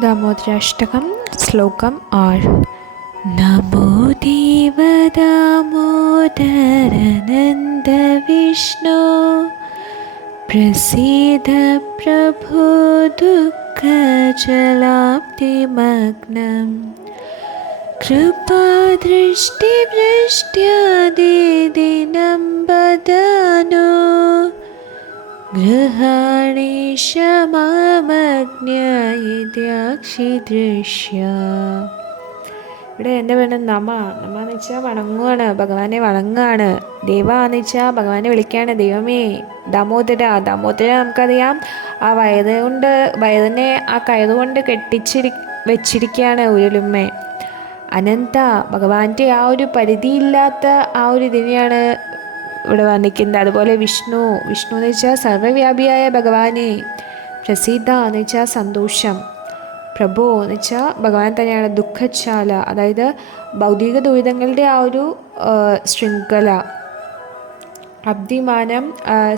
दामोदराष्टकं श्लोकम् 8। नमो देव दामोदर नन्द विष्णु प्रसीद प्रभो दुःखजलाब्धिमग्नं कृपादृष्टिवृष्ट्यादिदिनं वदनो गृहाणेश മാമജ്ഞായിദ്യാക്ഷിദൃശ്യ. ഇവിടെ എന്താ പറയുന്നത്? നമാന്ന് വെച്ചാൽ വണങ്ങുകയാണ്, ഭഗവാനെ വണങ്ങുകയാണ്. ദേവാന്ന് വെച്ചാൽ ഭഗവാനെ വിളിക്കുകയാണ്, ദൈവമേ. ദാമോദര നമുക്കറിയാം, ആ വയറിനെ ആ കയറുകൊണ്ട് വെച്ചിരിക്കുകയാണ് ഉരുളുമ്മേ. അനന്ത, ഭഗവാന്റെ ആ ഒരു പരിധിയില്ലാത്ത ആ ഒരു ഇതിനെയാണ് ഇവിടെ വർണ്ണിക്കുന്നത്. അതുപോലെ വിഷ്ണു എന്ന് വെച്ചാൽ സർവ്വവ്യാപിയായ ഭഗവാനെ. പ്രസീത എന്ന് വെച്ചാൽ സന്തോഷം. പ്രഭു എന്ന് വെച്ചാൽ ഭഗവാൻ തന്നെയാണ്. ദുഃഖശാല, അതായത് ഭൗതിക ദുരിതങ്ങളുടെ ആ ഒരു ശൃംഖല. അബ്ധിമാനം,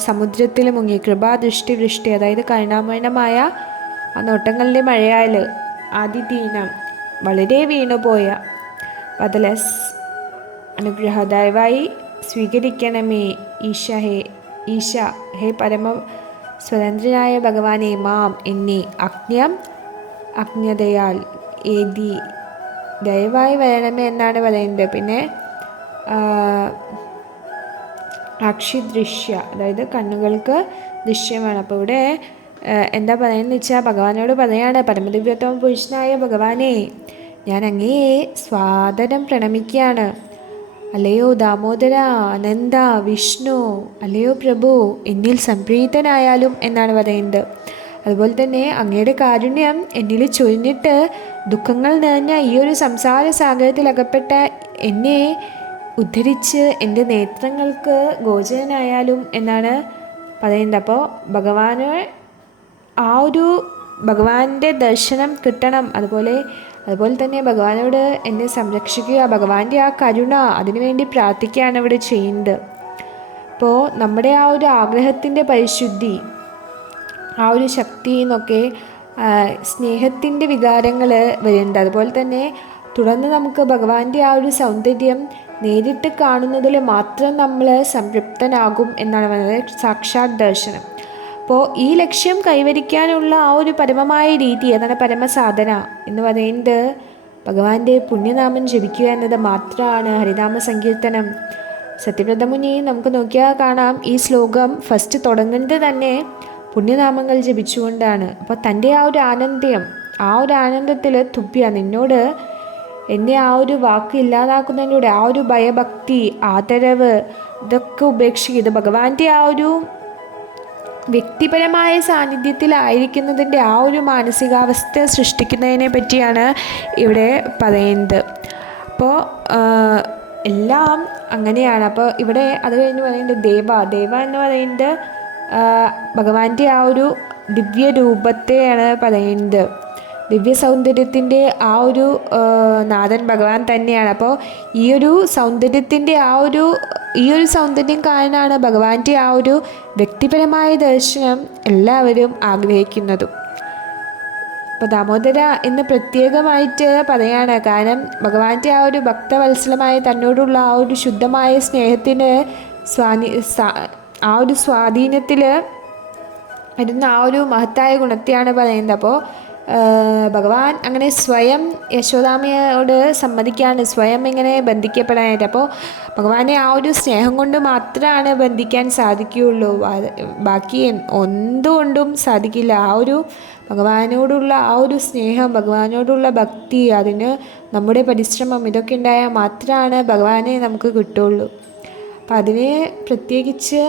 സമുദ്രത്തിൽ മുങ്ങി. കൃപാദൃഷ്ടി വൃഷ്ടി, അതായത് കരുണാമയമായ ആ നോട്ടങ്ങളുടെ മഴയാൽ. ആദിദീനം, വളരെ വീണുപോയ. ബദലസ്, അനുഗ്രഹ, ദയവായി സ്വീകരിക്കണമേ. ഈശ ഹേ പരമ സ്വതന്ത്രനായ ഭഗവാനെ. മാം, എന്നെ. അജ്ഞതയാൽ ഏതി, ദയവായി വരണമേ എന്നാണ് പറയുന്നത്. പിന്നെ അക്ഷിദൃശ്യ, അതായത് കണ്ണുകൾക്ക് ദൃശ്യമാണ്. അപ്പോൾ ഇവിടെ എന്താ പറയുന്നത് വെച്ചാൽ ഭഗവാനോട് പറയാണ്, പരമദിവ്യോത്തമ പുരുഷനായ ഭഗവാനെ, ഞാൻ അങ്ങയെ സ്വാദരം പ്രണമിക്കുകയാണ്. അല്ലയോ ദാമോദര, അനന്ത, വിഷ്ണു, അല്ലയോ പ്രഭു, എന്നിൽ സംപ്രീതനായാലും എന്നാണ് പറയുന്നത്. അതുപോലെ തന്നെ അങ്ങയുടെ കാരുണ്യം എന്നിൽ ചൊരിഞ്ഞിട്ട് ദുഃഖങ്ങൾ നിറഞ്ഞ ഈ ഒരു സംസാര സാഗരത്തിൽ അകപ്പെട്ട എന്നെ ഉദ്ധരിച്ച് എൻ്റെ നേത്രങ്ങൾക്ക് ഗോചരനായാലും എന്നാണ് പറയുന്നത്. അപ്പോൾ ഭഗവാന്റെ ദർശനം കിട്ടണം. അതുപോലെ തന്നെ ഭഗവാനോട് എന്നെ സംരക്ഷിക്കുക, ഭഗവാന്റെ ആ കരുണ, അതിനുവേണ്ടി പ്രാർത്ഥിക്കുകയാണ് ഇവിടെ ചെയ്യുന്നത്. അപ്പോൾ നമ്മുടെ ആ ഒരു ആഗ്രഹത്തിൻ്റെ പരിശുദ്ധി, ആ ഒരു ശക്തി എന്നൊക്കെ സ്നേഹത്തിൻ്റെ വികാരങ്ങൾ വരുന്നുണ്ട്. അതുപോലെ തന്നെ തുടർന്ന് നമുക്ക് ഭഗവാന്റെ ആ ഒരു സൗന്ദര്യം നേരിട്ട് കാണുന്നതിൽ മാത്രം നമ്മൾ സംതൃപ്തനാകും എന്നാണ് പറയുന്നത്, സാക്ഷാത് ദർശനം. അപ്പോൾ ഈ ലക്ഷ്യം കൈവരിക്കാനുള്ള ആ ഒരു പരമമായ രീതി, അതാണ് പരമസാധന എന്ന് പറയുന്നത്. ഭഗവാന്റെ പുണ്യനാമം ജപിക്കുക എന്നത് മാത്രമാണ് ഹരിനാമ സങ്കീർത്തനം. സത്യവ്രതമുനി നമുക്ക് നോക്കിയാൽ കാണാം, ഈ ശ്ലോകം ഫസ്റ്റ് തുടങ്ങുന്നത് തന്നെ പുണ്യനാമങ്ങൾ ജപിച്ചുകൊണ്ടാണ്. അപ്പോൾ തൻ്റെ ആ ഒരു ആനന്ദത്തിൽ തുബ്യ, നിന്നോട് എന്നെ ആ ഒരു വാക്ക് ഇല്ലാതാക്കുന്നതിലൂടെ ആ ഒരു ഭയഭക്തി, ആദരവ്, ഇതൊക്കെ ഉപേക്ഷിക്കുന്നത് ഭഗവാന്റെ ആ ഒരു വ്യക്തിപരമായ സാന്നിധ്യത്തിലായിരിക്കുന്നതിൻ്റെ ആ ഒരു മാനസികാവസ്ഥ സൃഷ്ടിക്കുന്നതിനെ പറ്റിയാണ് ഇവിടെ പറയുന്നത്. അപ്പോൾ എല്ലാം അങ്ങനെയാണ്. അപ്പോൾ ഇവിടെ അത് കഴിഞ്ഞ് പറയുന്നത് ദേവ എന്ന് പറയുന്നത് ഭഗവാന്റെ ആ ഒരു ദിവ്യ രൂപത്തെയാണ് പറയുന്നത്. ദിവ്യ സൗന്ദര്യത്തിൻ്റെ ആ ഒരു നാഥൻ ഭഗവാൻ തന്നെയാണ്. അപ്പോൾ ഈ ഒരു സൗന്ദര്യം കാരണമാണ് ഭഗവാന്റെ ആ ഒരു വ്യക്തിപരമായ ദർശനം എല്ലാവരും ആഗ്രഹിക്കുന്നതും. അപ്പോൾ ദാമോദര എന്ന് പ്രത്യേകമായിട്ട് പറയാണ്. കാരണം ഭഗവാന്റെ ആ ഒരു ഭക്തവത്സലമായ തന്നോടുള്ള ആ ഒരു ശുദ്ധമായ സ്നേഹത്തിന് ആ ഒരു സ്വാധീനത്തിൽ വരുന്ന ആ ഒരു മഹത്തായ ഗുണത്തെയാണ് പറയുന്നത്. അപ്പോൾ ഭഗവാൻ അങ്ങനെ സ്വയം യശോദാമ്മയോട് സമ്മതിക്കാണ്, സ്വയം ഇങ്ങനെ ബന്ധിക്കപ്പെടാനായിട്ട്. അപ്പോൾ ഭഗവാനെ ആ ഒരു സ്നേഹം കൊണ്ട് മാത്രമാണ് ബന്ധിക്കാൻ സാധിക്കുകയുള്ളൂ, ബാക്കി എന്തുകൊണ്ടും സാധിക്കില്ല. ആ ഒരു ഭഗവാനോടുള്ള ആ ഒരു സ്നേഹം, ഭഗവാനോടുള്ള ഭക്തി, അതിന് നമ്മുടെ പരിശ്രമം, ഇതൊക്കെ ഉണ്ടായാൽ മാത്രമാണ് ഭഗവാനെ നമുക്ക് കിട്ടുള്ളൂ. അപ്പം അതിനെ പ്രത്യേകിച്ച്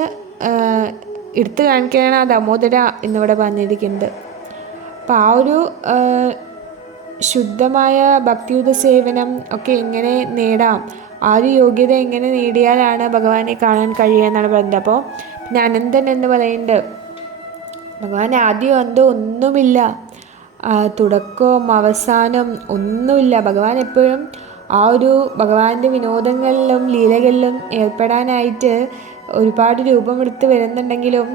എടുത്തു കാണിക്കാനാണ് ആ ദാമോദര എന്നിവിടെ പറഞ്ഞിരിക്കുന്നത്. അപ്പോൾ ആ ഒരു ശുദ്ധമായ ഭക്തിയുത സേവനം ഒക്കെ എങ്ങനെ നേടാം, ആ ഒരു യോഗ്യത എങ്ങനെ നേടിയാലാണ് ഭഗവാനെ കാണാൻ കഴിയുക എന്നാണ് പറയുന്നത്. അപ്പോൾ പിന്നെ അനന്തൻ എന്ന് പറയുന്നത് ഭഗവാൻ ആദ്യം അന്തം ഒന്നുമില്ല, തുടക്കവും അവസാനം ഒന്നുമില്ല. ഭഗവാൻ എപ്പോഴും ആ ഒരു ഭഗവാന്റെ വിനോദങ്ങളിലും ലീലകളിലും ഏർപ്പെടാനായിട്ട് ഒരുപാട് രൂപമെടുത്ത് വരുന്നുണ്ടെങ്കിലും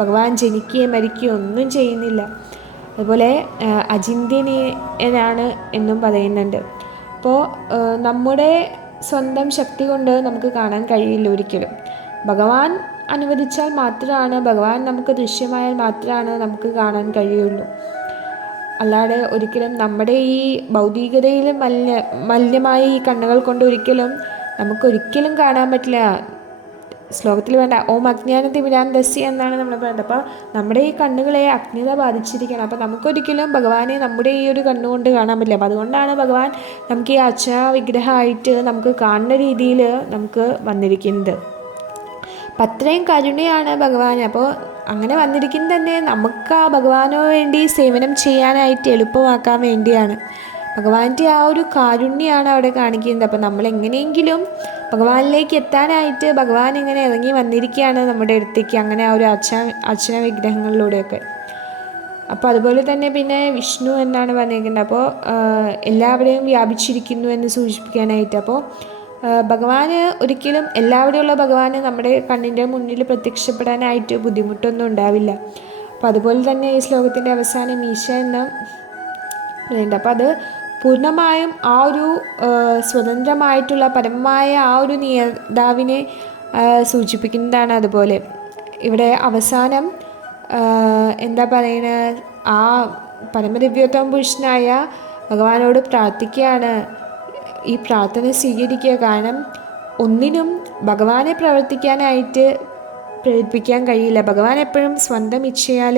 ഭഗവാൻ ജനിക്കുകയും മരിക്കുകയും ഒന്നും ചെയ്യുന്നില്ല. അതുപോലെ അചിന്ത്യനാണ് എന്നും പറയുന്നുണ്ട്. അപ്പോൾ നമ്മുടെ സ്വന്തം ശക്തി കൊണ്ട് നമുക്ക് കാണാൻ കഴിയില്ല ഒരിക്കലും. ഭഗവാൻ അനുവദിച്ചാൽ മാത്രമാണ്, ഭഗവാൻ നമുക്ക് ദൃശ്യമായാൽ മാത്രമാണ് നമുക്ക് കാണാൻ കഴിയുള്ളൂ. അല്ലാതെ ഒരിക്കലും നമ്മുടെ ഈ ഭൗതികതയിൽ മലിനമായ ഈ കണ്ണുകൾ കൊണ്ട് നമുക്കൊരിക്കലും കാണാൻ പറ്റില്ല. ശ്ലോകത്തിൽ വേണ്ട ഓം അജ്ഞാനതിമിരാന്ധസ്യ എന്നാണ് നമ്മൾ പറയുന്നത്. അപ്പോൾ നമ്മുടെ ഈ കണ്ണുകളെ അജ്ഞത ബാധിച്ചിരിക്കണം. അപ്പോൾ നമുക്കൊരിക്കലും ഭഗവാനെ നമ്മുടെ ഈ ഒരു കണ്ണുകൊണ്ട് കാണാൻ പറ്റില്ല. അപ്പോൾ അതുകൊണ്ടാണ് ഭഗവാൻ നമുക്ക് ഈ അർച്ചനാ വിഗ്രഹമായിട്ട് നമുക്ക് കാണുന്ന രീതിയിൽ നമുക്ക് വന്നിരിക്കുന്നത്. അപ്പം അത്രയും കരുണയാണ് ഭഗവാൻ. അപ്പോൾ അങ്ങനെ വന്നിരിക്കുന്നത് തന്നെ നമുക്ക് ആ ഭഗവാനു വേണ്ടി സേവനം ചെയ്യാനായിട്ട് എളുപ്പമാക്കാൻ വേണ്ടിയാണ്. ഭഗവാന്റെ ആ ഒരു കാരുണ്യമാണ് അവിടെ കാണിക്കുന്നത്. അപ്പം നമ്മളെങ്ങനെയെങ്കിലും ഭഗവാനിലേക്ക് എത്താനായിട്ട് ഭഗവാൻ ഇങ്ങനെ ഇറങ്ങി വന്നിരിക്കുകയാണ് നമ്മുടെ അടുത്തേക്ക്, അങ്ങനെ ആ ഒരു അർച്ചന വിഗ്രഹങ്ങളിലൂടെയൊക്കെ. അപ്പോൾ അതുപോലെ തന്നെ പിന്നെ വിഷ്ണു എന്നാണ് പറഞ്ഞിരിക്കുന്നത്. അപ്പോൾ എല്ലാവരെയും വ്യാപിച്ചിരിക്കുന്നു എന്ന് സൂചിപ്പിക്കാനായിട്ട്. അപ്പോൾ ഭഗവാന് ഒരിക്കലും എല്ലാവരുമുള്ള ഭഗവാന് നമ്മുടെ കണ്ണിൻ്റെ മുന്നിൽ പ്രത്യക്ഷപ്പെടാനായിട്ട് ബുദ്ധിമുട്ടൊന്നും ഉണ്ടാവില്ല. അപ്പോൾ അതുപോലെ തന്നെ ഈ ശ്ലോകത്തിൻ്റെ അവസാനം ഈശ എന്ന് പറയുന്നുണ്ട്. അപ്പോൾ അത് പൂർണ്ണമായും ആ ഒരു സ്വതന്ത്രമായിട്ടുള്ള പരമമായ ആ ഒരു നേതാവിനെ സൂചിപ്പിക്കുന്നതാണ്. അതുപോലെ ഇവിടെ അവസാനം എന്താ പറയുന്നത്, ആ പരമദിവ്യോത്തമ പുരുഷനായ ഭഗവാനോട് പ്രാർത്ഥിക്കുകയാണ്, ഈ പ്രാർത്ഥന സ്വീകരിക്കുക. കാരണം ഒന്നിനും ഭഗവാനെ പ്രവർത്തിക്കാനായിട്ട് പ്രേരിപ്പിക്കാൻ കഴിയില്ല. ഭഗവാൻ എപ്പോഴും സ്വന്തം ഇച്ഛയാൽ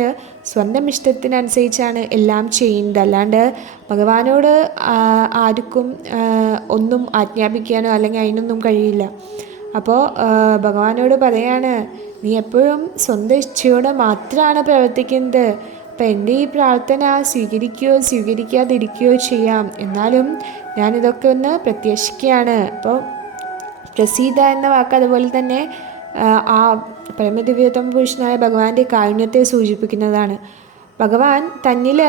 സ്വന്തം ഇഷ്ടത്തിനനുസരിച്ചാണ് എല്ലാം ചെയ്യുന്നത്. അല്ലാണ്ട് ഭഗവാനോട് ആർക്കും ഒന്നും ആജ്ഞാപിക്കാനോ അല്ലെങ്കിൽ അതിനൊന്നും കഴിയില്ല. അപ്പോൾ ഭഗവാനോട് പറയാണ്, നീ എപ്പോഴും സ്വന്തം ഇച്ഛയോടെ മാത്രമാണ് പ്രവർത്തിക്കുന്നത്. അപ്പം എൻ്റെ ഈ പ്രാർത്ഥന സ്വീകരിക്കുകയോ സ്വീകരിക്കാതിരിക്കുകയോ ചെയ്യാം, എന്നാലും ഞാനിതൊക്കെ ഒന്ന് പ്രത്യാശിക്കുകയാണ്. അപ്പോൾ പ്രസീത എന്ന വാക്ക് അതുപോലെ തന്നെ ആ പരമദിവ്യോത്തമ പുരുഷനായ ഭഗവാന്റെ കാരുണ്യത്തെ സൂചിപ്പിക്കുന്നതാണ്. ഭഗവാൻ തന്നിൽ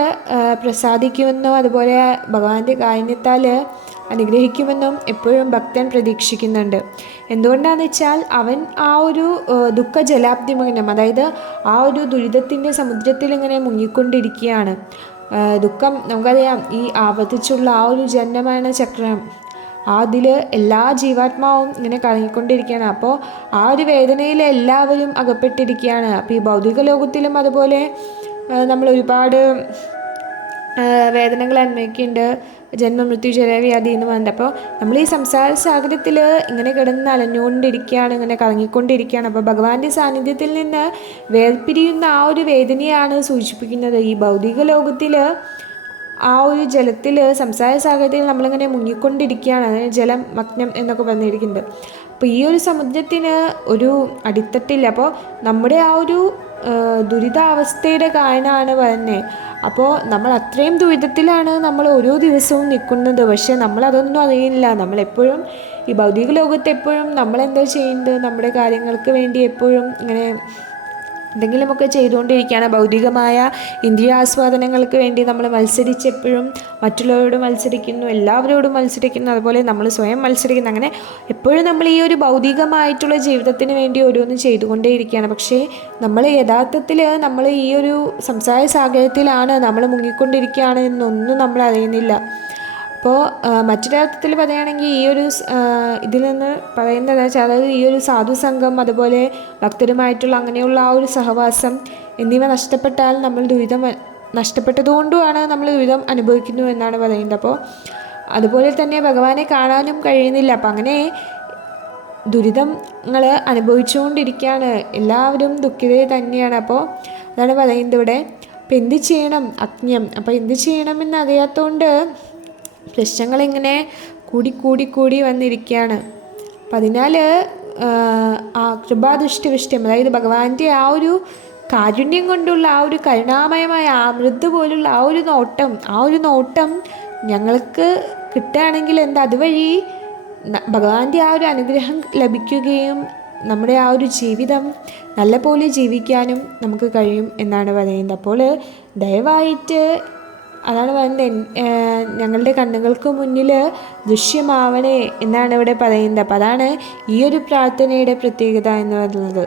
പ്രസാദിക്കുമെന്നും അതുപോലെ ഭഗവാന്റെ കാരുണ്യത്താൽ അനുഗ്രഹിക്കുമെന്നും എപ്പോഴും ഭക്തൻ പ്രതീക്ഷിക്കുന്നുണ്ട്. എന്തുകൊണ്ടാണെന്ന് വെച്ചാൽ അവൻ ആ ഒരു ദുഃഖ ജലാബ്ദിമഗ്നം, അതായത് ആ ഒരു ദുരിതത്തിൻ്റെ സമുദ്രത്തിൽ ഇങ്ങനെ മുങ്ങിക്കൊണ്ടിരിക്കുകയാണ്. ദുഃഖം നമുക്കറിയാം, ഈ ആവർത്തിച്ചുള്ള ആ ഒരു ജന്മമരണ ചക്രം, അതിൽ എല്ലാ ജീവാത്മാവും ഇങ്ങനെ കറങ്ങിക്കൊണ്ടിരിക്കുകയാണ്. അപ്പോൾ ആ ഒരു വേദനയിൽ എല്ലാവരും അകപ്പെട്ടിരിക്കുകയാണ്. അപ്പോൾ ഈ ഭൗതിക ലോകത്തിലും അതുപോലെ നമ്മൾ ഒരുപാട് വേദനകൾ അനുഭവിക്കുന്നുണ്ട്, ജന്മമൃത്യു ജലവ്യാധി എന്ന് പറഞ്ഞിട്ട്. അപ്പോൾ നമ്മൾ ഈ സംസാര സാഗരത്തിൽ ഇങ്ങനെ കിടന്ന് അലഞ്ഞുകൊണ്ടിരിക്കുകയാണ്, ഇങ്ങനെ കറങ്ങിക്കൊണ്ടിരിക്കുകയാണ്. അപ്പോൾ ഭഗവാന്റെ സാന്നിധ്യത്തിൽ നിന്ന് വേർപിരിയുന്ന ആ ഒരു വേദനയാണ് സൂചിപ്പിക്കുന്നത്. ഈ ഭൗതിക ലോകത്തിൽ ആ ഒരു ജലത്തിൽ സംസാര സാഗരത്തിൽ നമ്മളിങ്ങനെ മുങ്ങിക്കൊണ്ടിരിക്കുകയാണ്, അതിന് ജലം മഗ്നം എന്നൊക്കെ പറഞ്ഞിരിക്കുന്നത്. അപ്പോൾ ഈ ഒരു സമുദ്രത്തിന് ഒരു അടിത്തട്ടില്ല. അപ്പോൾ നമ്മുടെ ആ ഒരു ദുരിതാവസ്ഥയുടെ കാരണമാണ് പറയുന്നത്. അപ്പോൾ നമ്മൾ അത്രയും ദുരിതത്തിലാണ് നമ്മൾ ഓരോ ദിവസവും നിൽക്കുന്നത്. പക്ഷേ നമ്മളതൊന്നും അറിയില്ല. നമ്മളെപ്പോഴും ഈ ഭൗതിക ലോകത്ത് എപ്പോഴും നമ്മളെന്താ ചെയ്യുന്നത്, നമ്മുടെ കാര്യങ്ങൾക്ക് വേണ്ടി എപ്പോഴും ഇങ്ങനെ എന്തെങ്കിലുമൊക്കെ ചെയ്തുകൊണ്ടിരിക്കുകയാണ്. ഭൗതികമായ ഇന്ദ്രിയാസ്വാദനങ്ങൾക്ക് വേണ്ടി നമ്മൾ മത്സരിച്ചെപ്പോഴും മറ്റുള്ളവരോട് മത്സരിക്കുന്നു, എല്ലാവരോടും മത്സരിക്കുന്നു, അതുപോലെ നമ്മൾ സ്വയം മത്സരിക്കുന്നു. അങ്ങനെ എപ്പോഴും നമ്മൾ ഈ ഒരു ഭൗതികമായിട്ടുള്ള ജീവിതത്തിന് വേണ്ടി ഓരോന്നും ചെയ്തുകൊണ്ടേയിരിക്കുകയാണ്. പക്ഷേ നമ്മൾ യഥാർത്ഥത്തിൽ നമ്മൾ ഈ ഒരു സംസാര സാഗരത്തിലാണ് നമ്മൾ മുങ്ങിക്കൊണ്ടിരിക്കുകയാണ് എന്നൊന്നും നമ്മൾ അറിയുന്നില്ല. അപ്പോൾ മറ്റൊരർത്ഥത്തിൽ പറയുകയാണെങ്കിൽ ഈ ഒരു ഇതിൽ നിന്ന് പറയുന്നത് അതായത് ഈ ഒരു സാധുസംഘം അതുപോലെ ഭക്തരുമായിട്ടുള്ള അങ്ങനെയുള്ള ആ ഒരു സഹവാസം എന്നിവ നഷ്ടപ്പെട്ടാൽ നമ്മൾ നഷ്ടപ്പെട്ടതുകൊണ്ടുമാണ് നമ്മൾ ദുരിതം അനുഭവിക്കുന്നു എന്നാണ് പറയുന്നത്. അപ്പോൾ അതുപോലെ തന്നെ ഭഗവാനെ കാണാനും കഴിയുന്നില്ല. അപ്പം അങ്ങനെ ദുരിതങ്ങൾ അനുഭവിച്ചുകൊണ്ടിരിക്കുകയാണ്, എല്ലാവരും ദുഃഖിതരെ തന്നെയാണ്. അപ്പോൾ അതാണ് പറയുന്നത് ഇവിടെ. അപ്പം എന്ത് ചെയ്യണം, അജ്ഞം. അപ്പോൾ എന്ത് ചെയ്യണമെന്ന് അറിയാത്തതുകൊണ്ട് പ്രശ്നങ്ങളിങ്ങനെ കൂടി വന്നിരിക്കുകയാണ്. അപ്പം അതിനാൽ ആ കൃപാദൃഷ്ടിവിഷ്ടം, അതായത് ഭഗവാന്റെ ആ ഒരു കാരുണ്യം കൊണ്ടുള്ള ആ ഒരു കരുണാമയമായ ആ മൃദു പോലുള്ള ആ ഒരു നോട്ടം ഞങ്ങൾക്ക് കിട്ടുകയാണെങ്കിൽ അതുവഴി ഭഗവാന്റെ ആ ഒരു അനുഗ്രഹം ലഭിക്കുകയും നമ്മുടെ ആ ഒരു ജീവിതം നല്ല പോലെ ജീവിക്കാനും നമുക്ക് കഴിയും എന്നാണ് പറയുന്നത്. അപ്പോൾ ദയവായിട്ട് അതാണ് പറയുന്നത്, ഞങ്ങളുടെ കണ്ണുകൾക്ക് മുന്നിൽ ദൃശ്യമാവണേ എന്നാണ് ഇവിടെ പറയുന്നത്. അപ്പോൾ അതാണ് ഈ ഒരു പ്രാർത്ഥനയുടെ പ്രത്യേകത എന്ന് പറയുന്നത്.